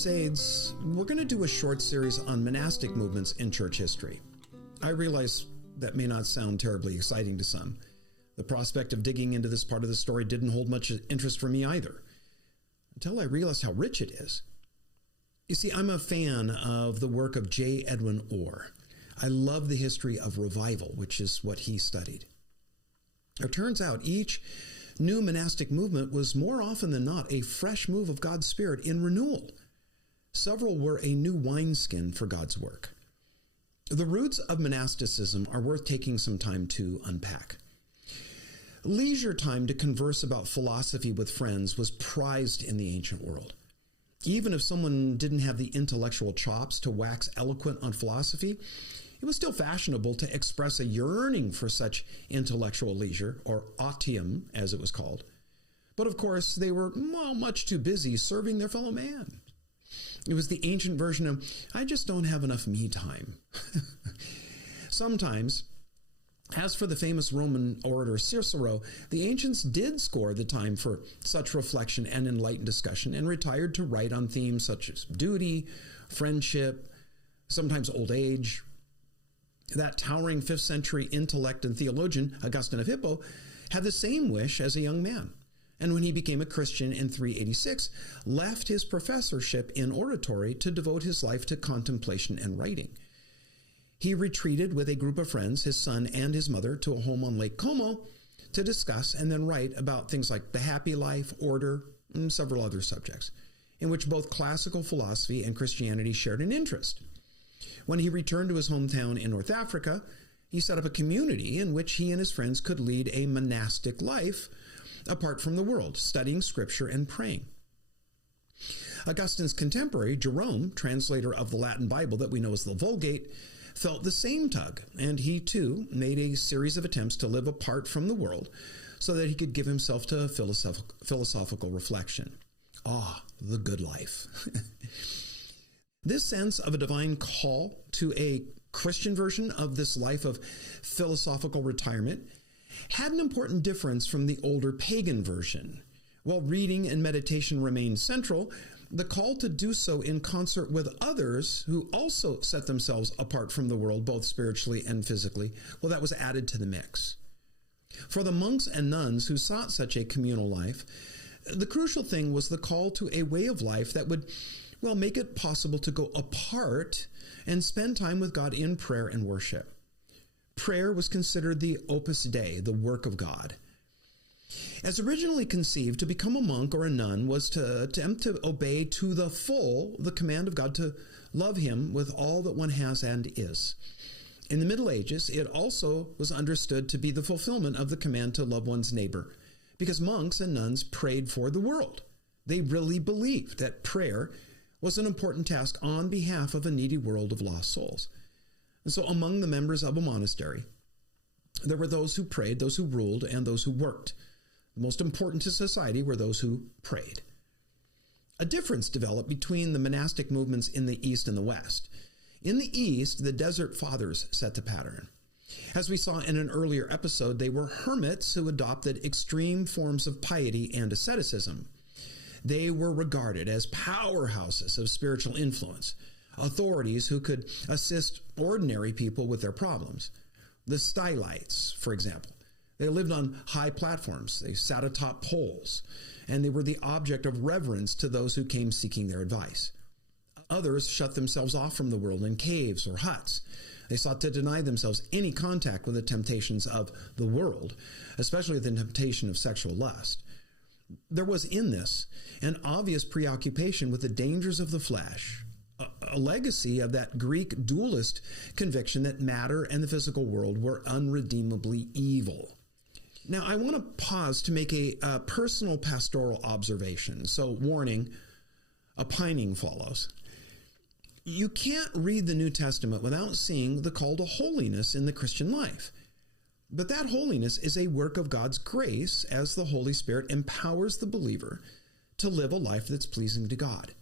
Crusades, we're going to do a short series on monastic movements in church history. I realize that may not sound terribly exciting to some. The prospect of digging into this part of the story didn't hold much interest for me either, until I realized how rich it is. You see, I'm a fan of the work of J. Edwin Orr. I love the history of revival, which is what he studied. It turns out each new monastic movement was more often than not a fresh move of God's Spirit in renewal. Several were a new wineskin for God's work. The roots of monasticism are worth taking some time to unpack. Leisure time to converse about philosophy with friends was prized in the ancient world. Even if someone didn't have the intellectual chops to wax eloquent on philosophy, it was still fashionable to express a yearning for such intellectual leisure, or otium, as it was called. But of course, they were much too busy serving their fellow man. It was the ancient version of, I just don't have enough me time. Sometimes, as for the famous Roman orator Cicero, the ancients did score the time for such reflection and enlightened discussion and retired to write on themes such as duty, friendship, sometimes old age. That towering 5th century intellect and theologian, Augustine of Hippo, had the same wish as a young man, and when he became a Christian in 386, left his professorship in oratory to devote his life to contemplation and writing. He retreated with a group of friends, his son and his mother, to a home on Lake Como to discuss and then write about things like the happy life, order, and several other subjects, in which both classical philosophy and Christianity shared an interest. When he returned to his hometown in North Africa, he set up a community in which he and his friends could lead a monastic life apart from the world, studying scripture and praying. Augustine's contemporary, Jerome, translator of the Latin Bible that we know as the Vulgate, felt the same tug, and he too made a series of attempts to live apart from the world so that he could give himself to philosophical reflection. The good life. This sense of a divine call to a Christian version of this life of philosophical retirement had an important difference from the older pagan version. While reading and meditation remained central, the call to do so in concert with others who also set themselves apart from the world, both spiritually and physically, well, that was added to the mix. For the monks and nuns who sought such a communal life, the crucial thing was the call to a way of life that would, make it possible to go apart and spend time with God in prayer and worship. Prayer was considered the opus Dei, the work of God. As originally conceived, to become a monk or a nun was to attempt to obey to the full the command of God to love him with all that one has and is. In the Middle Ages, it also was understood to be the fulfillment of the command to love one's neighbor, because monks and nuns prayed for the world. They really believed that prayer was an important task on behalf of a needy world of lost souls. And so among the members of a monastery, there were those who prayed, those who ruled, and those who worked. The most important to society were those who prayed. A difference developed between the monastic movements in the East and the West. In the East, the Desert Fathers set the pattern. As we saw in an earlier episode, they were hermits who adopted extreme forms of piety and asceticism. They were regarded as powerhouses of spiritual influence, authorities who could assist ordinary people with their problems. The Stylites, for example, they lived on high platforms, they sat atop poles, and they were the object of reverence to those who came seeking their advice. Others shut themselves off from the world in caves or huts. They sought to deny themselves any contact with the temptations of the world, especially the temptation of sexual lust. There was in this an obvious preoccupation with the dangers of the flesh, a legacy of that Greek dualist conviction that matter and the physical world were unredeemably evil. Now, I want to pause to make a personal pastoral observation. So, warning, opining follows. You can't read the New Testament without seeing the call to holiness in the Christian life. But that holiness is a work of God's grace as the Holy Spirit empowers the believer to live a life that's pleasing to God.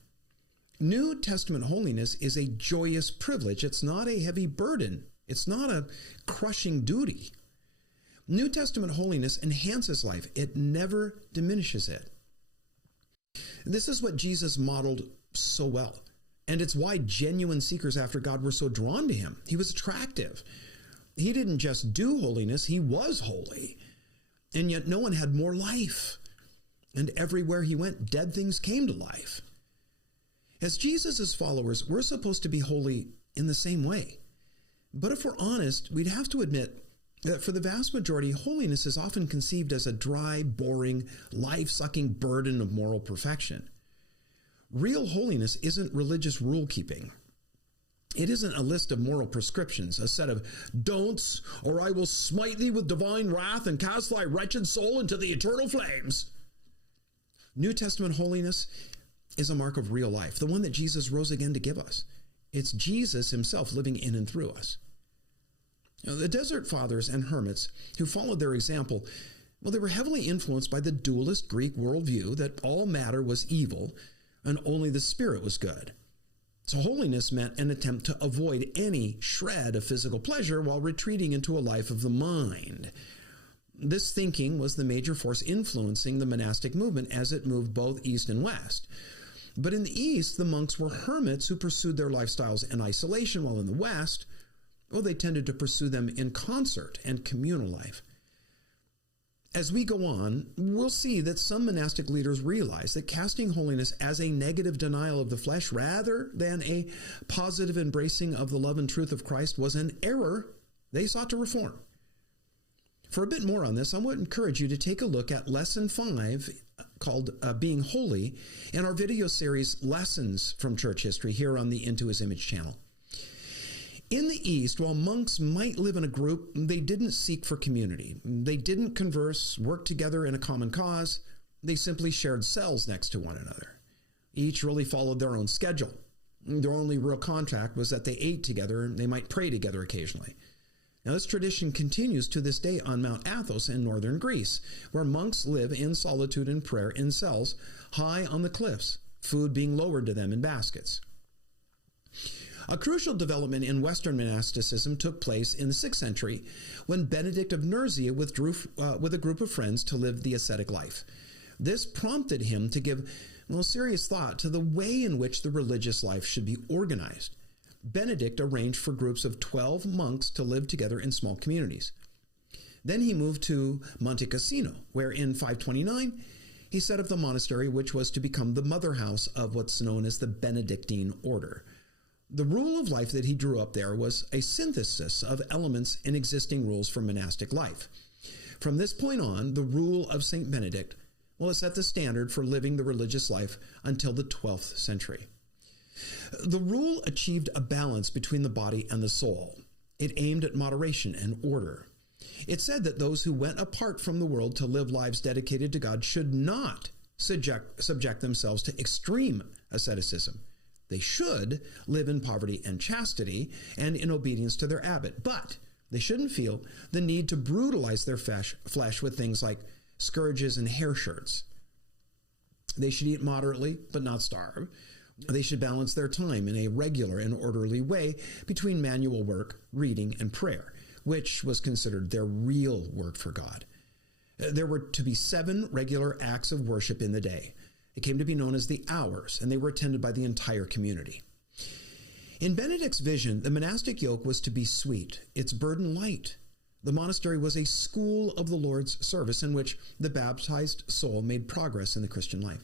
New Testament holiness is a joyous privilege. It's not a heavy burden. It's not a crushing duty. New Testament holiness enhances life. It never diminishes it. This is what Jesus modeled so well. And it's why genuine seekers after God were so drawn to him. He was attractive. He didn't just do holiness, he was holy. And yet no one had more life. And everywhere he went, dead things came to life. As Jesus' followers, we're supposed to be holy in the same way. But if we're honest, we'd have to admit that for the vast majority, holiness is often conceived as a dry, boring, life-sucking burden of moral perfection. Real holiness isn't religious rule-keeping. It isn't a list of moral prescriptions, a set of don'ts, or I will smite thee with divine wrath and cast thy wretched soul into the eternal flames. New Testament holiness is a mark of real life, the one that Jesus rose again to give us. It's Jesus himself living in and through us. Now, the Desert Fathers and hermits who followed their example, well, they were heavily influenced by the dualist Greek worldview that all matter was evil and only the spirit was good. So holiness meant an attempt to avoid any shred of physical pleasure while retreating into a life of the mind. This thinking was the major force influencing the monastic movement as it moved both east and west. But in the east, the monks were hermits who pursued their lifestyles in isolation, while in the west, well, they tended to pursue them in concert and communal life. As we go on, we'll see that some monastic leaders realize that casting holiness as a negative denial of the flesh rather than a positive embracing of the love and truth of Christ was an error they sought to reform. For a bit more on this, I would encourage you to take a look at Lesson 5, called Being Holy, in our video series, Lessons from Church History, here on the Into His Image channel. In the East, while monks might live in a group, they didn't seek for community. They didn't converse, work together in a common cause. They simply shared cells next to one another. Each really followed their own schedule. Their only real contact was that they ate together and they might pray together occasionally. Now, this tradition continues to this day on Mount Athos in northern Greece, where monks live in solitude and prayer in cells high on the cliffs, food being lowered to them in baskets. A crucial development in Western monasticism took place in the 6th century when Benedict of Nursia withdrew with a group of friends to live the ascetic life. This prompted him to give serious thought to the way in which the religious life should be organized. Benedict arranged for groups of 12 monks to live together in small communities. Then he moved to Monte Cassino, where in 529 he set up the monastery which was to become the mother house of what's known as the Benedictine order. The rule of life that he drew up there was a synthesis of elements in existing rules for monastic life. From this point on, the rule of St. Benedict, well, it set the standard for living the religious life until the 12th century. The rule achieved a balance between the body and the soul. It aimed at moderation and order. It said that those who went apart from the world to live lives dedicated to God should not subject themselves to extreme asceticism. They should live in poverty and chastity and in obedience to their abbot, but they shouldn't feel the need to brutalize their flesh with things like scourges and hair shirts. They should eat moderately, but not starve. They should balance their time in a regular and orderly way between manual work, reading, and prayer, which was considered their real work for God. There were to be 7 regular acts of worship in the day. It came to be known as the hours, and they were attended by the entire community. In Benedict's vision, the monastic yoke was to be sweet, its burden light. The monastery was a school of the Lord's service in which the baptized soul made progress in the Christian life.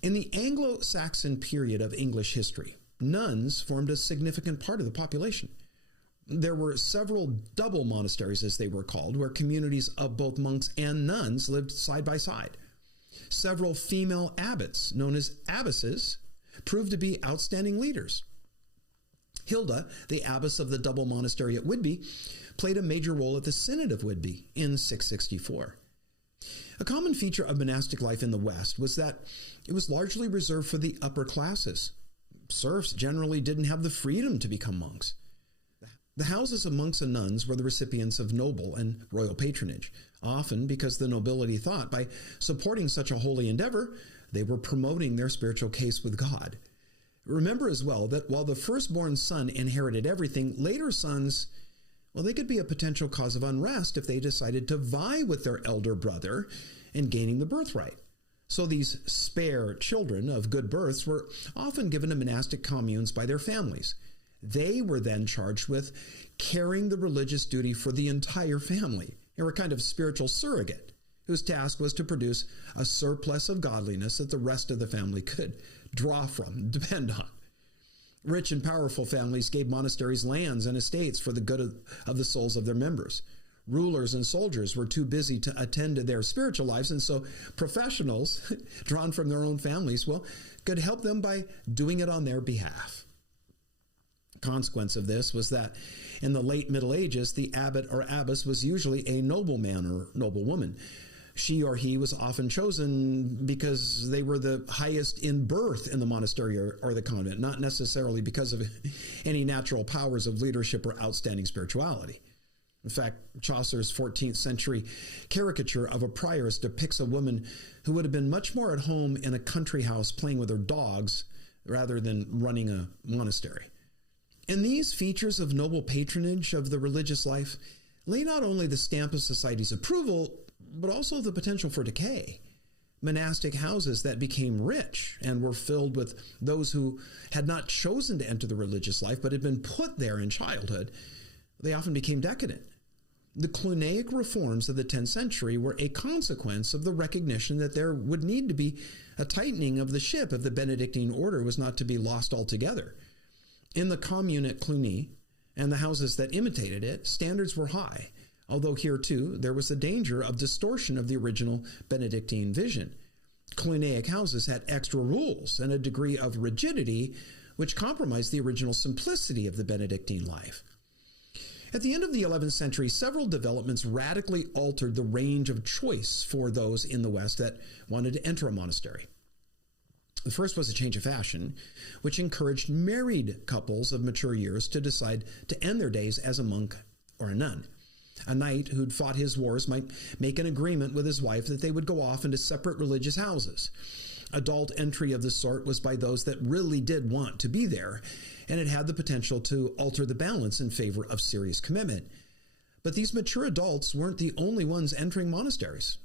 In the Anglo-Saxon period of English history, nuns formed a significant part of the population. There were several double monasteries, as they were called, where communities of both monks and nuns lived side by side. Several female abbots, known as abbesses, proved to be outstanding leaders. Hilda, the abbess of the double monastery at Whitby, played a major role at the Synod of Whitby in 664. A common feature of monastic life in the West was that it was largely reserved for the upper classes. Serfs generally didn't have the freedom to become monks. The houses of monks and nuns were the recipients of noble and royal patronage, often because the nobility thought by supporting such a holy endeavor, they were promoting their spiritual case with God. Remember as well that while the firstborn son inherited everything, later sons, well, they could be a potential cause of unrest if they decided to vie with their elder brother in gaining the birthright. So these spare children of good births were often given to monastic communes by their families. They were then charged with carrying the religious duty for the entire family. They were a kind of spiritual surrogate whose task was to produce a surplus of godliness that the rest of the family could draw from, depend on. Rich and powerful families gave monasteries lands and estates for the good of the souls of their members. Rulers and soldiers were too busy to attend to their spiritual lives, and so professionals, drawn from their own families, could help them by doing it on their behalf. Consequence of this was that in the late Middle Ages, the abbot or abbess was usually a nobleman or noblewoman. She or he was often chosen because they were the highest in birth in the monastery or the convent, not necessarily because of any natural powers of leadership or outstanding spirituality. In fact, Chaucer's 14th century caricature of a prioress depicts a woman who would have been much more at home in a country house playing with her dogs rather than running a monastery. And these features of noble patronage of the religious life lay not only the stamp of society's approval, but also the potential for decay. Monastic houses that became rich and were filled with those who had not chosen to enter the religious life but had been put there in childhood, they often became decadent. The Clunaic Reforms of the 10th century were a consequence of the recognition that there would need to be a tightening of the ship if the Benedictine order was not to be lost altogether. In the commune at Cluny and the houses that imitated it, standards were high, although here too there was the danger of distortion of the original Benedictine vision. Clunaic houses had extra rules and a degree of rigidity which compromised the original simplicity of the Benedictine life. At the end of the 11th century, several developments radically altered the range of choice for those in the West that wanted to enter a monastery. The first was a change of fashion, which encouraged married couples of mature years to decide to end their days as a monk or a nun. A knight who'd fought his wars might make an agreement with his wife that they would go off into separate religious houses. Adult entry of this sort was by those that really did want to be there, and it had the potential to alter the balance in favor of serious commitment. But these mature adults weren't the only ones entering monasteries.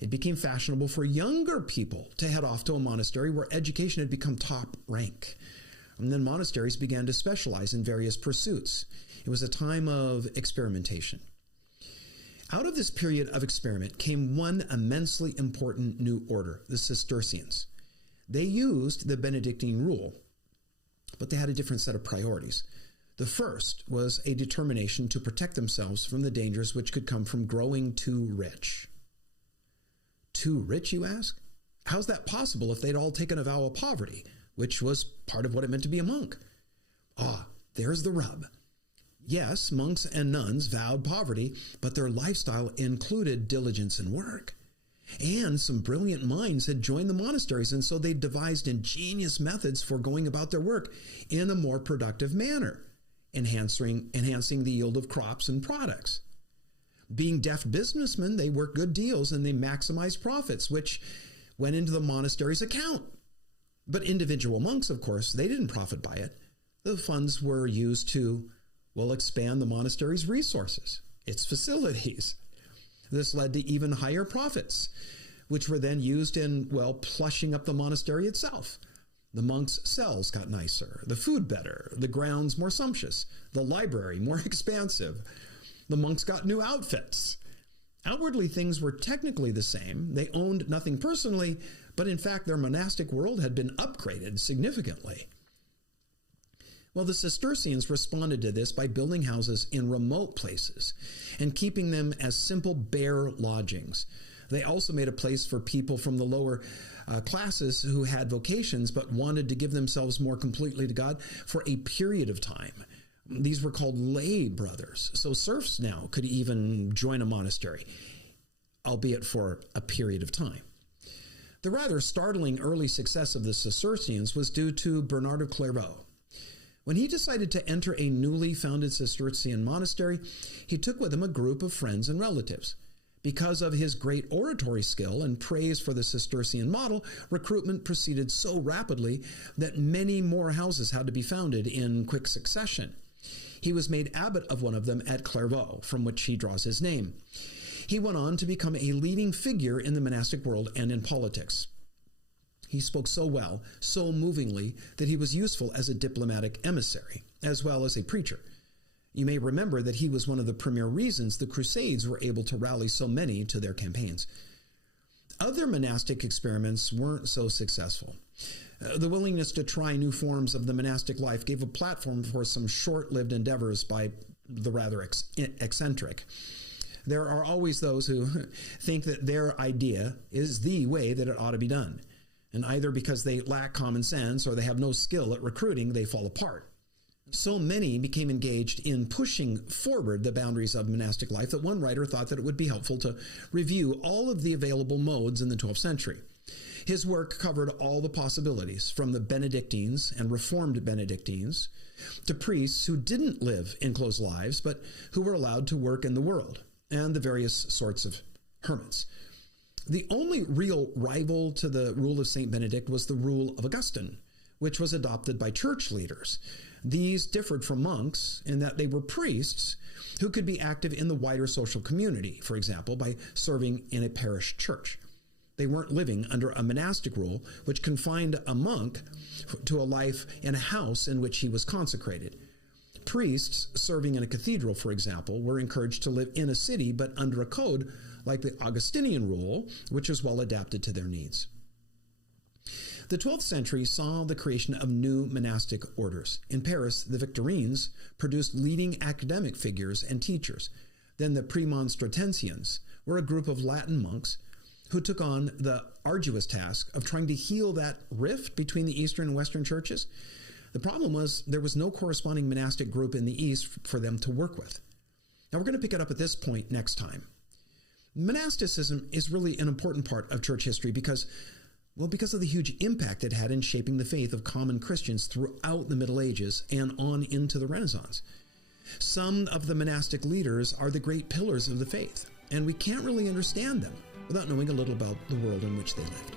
It became fashionable for younger people to head off to a monastery where education had become top rank. And then monasteries began to specialize in various pursuits. It was a time of experimentation. Out of this period of experiment came one immensely important new order, the Cistercians. They used the Benedictine rule, but they had a different set of priorities. The first was a determination to protect themselves from the dangers which could come from growing too rich. Too rich, you ask? How's that possible if they'd all taken a vow of poverty, which was part of what it meant to be a monk? There's the rub. Yes, monks and nuns vowed poverty, but their lifestyle included diligence and work. And some brilliant minds had joined the monasteries, and so they devised ingenious methods for going about their work in a more productive manner, enhancing the yield of crops and products. Being deft businessmen, they worked good deals and they maximized profits, which went into the monastery's account. But individual monks, of course, they didn't profit by it. The funds were used to, expand the monastery's resources, its facilities. This led to even higher profits, which were then used in, plushing up the monastery itself. The monks' cells got nicer, the food better, the grounds more sumptuous, the library more expansive. The monks got new outfits. Outwardly, things were technically the same. They owned nothing personally, but in fact, their monastic world had been upgraded significantly. Well, the Cistercians responded to this by building houses in remote places and keeping them as simple, bare lodgings. They also made a place for people from the lower classes who had vocations but wanted to give themselves more completely to God for a period of time. These were called lay brothers. So serfs now could even join a monastery, albeit for a period of time. The rather startling early success of the Cistercians was due to Bernard of Clairvaux. When he decided to enter a newly founded Cistercian monastery, he took with him a group of friends and relatives. Because of his great oratory skill and praise for the Cistercian model, recruitment proceeded so rapidly that many more houses had to be founded in quick succession. He was made abbot of one of them at Clairvaux, from which he draws his name. He went on to become a leading figure in the monastic world and in politics. He spoke so well, so movingly, that he was useful as a diplomatic emissary, as well as a preacher. You may remember that he was one of the premier reasons the Crusades were able to rally so many to their campaigns. Other monastic experiments weren't so successful. The willingness to try new forms of the monastic life gave a platform for some short-lived endeavors by the rather eccentric. There are always those who think that their idea is the way that it ought to be done. And either because they lack common sense or they have no skill at recruiting, they fall apart. So many became engaged in pushing forward the boundaries of monastic life that one writer thought that it would be helpful to review all of the available modes in the 12th century. His work covered all the possibilities, from the Benedictines and Reformed Benedictines to priests who didn't live enclosed lives but who were allowed to work in the world, and the various sorts of hermits. The only real rival to the rule of St. Benedict was the rule of Augustine, which was adopted by church leaders. These differed from monks in that they were priests who could be active in the wider social community, for example, by serving in a parish church. They weren't living under a monastic rule, which confined a monk to a life in a house in which he was consecrated. Priests serving in a cathedral, for example, were encouraged to live in a city, but under a code like the Augustinian rule, which was well adapted to their needs. The 12th century saw the creation of new monastic orders. In Paris, the Victorines produced leading academic figures and teachers. Then the Premonstratensians were a group of Latin monks who took on the arduous task of trying to heal that rift between the Eastern and Western churches. The problem was there was no corresponding monastic group in the East for them to work with. Now we're going to pick it up at this point next time. Monasticism is really an important part of church history because of the huge impact it had in shaping the faith of common Christians throughout the Middle Ages and on into the Renaissance. Some of the monastic leaders are the great pillars of the faith, and we can't really understand them without knowing a little about the world in which they lived.